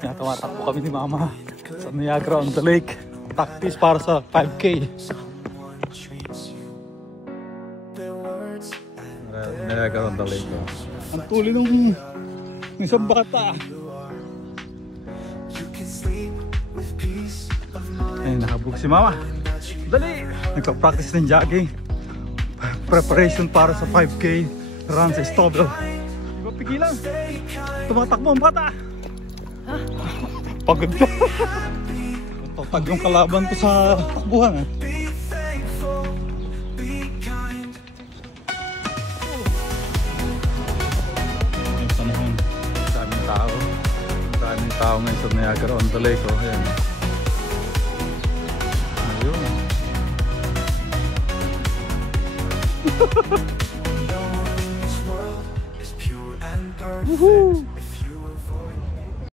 Kaya tumatakbo kami ni Mama sa Niagara on the Lake. Practice para sa 5K. Niagara on the Lake. Ang tuli nung isang bata. Ay, nakabog si Mama. Dali! Nagpa-practice ng jogging. Preparation para sa 5K run sa Stobel. Di ba pigilan? Tumatakbo ang bata. Pagod pa. Tatag yung kalaban ko sa takbuhan. Yung panahon. Daming tao. Daming tao ngayon sa Niagara on the Lake. Oh, ayan. Ayun. Woohoo!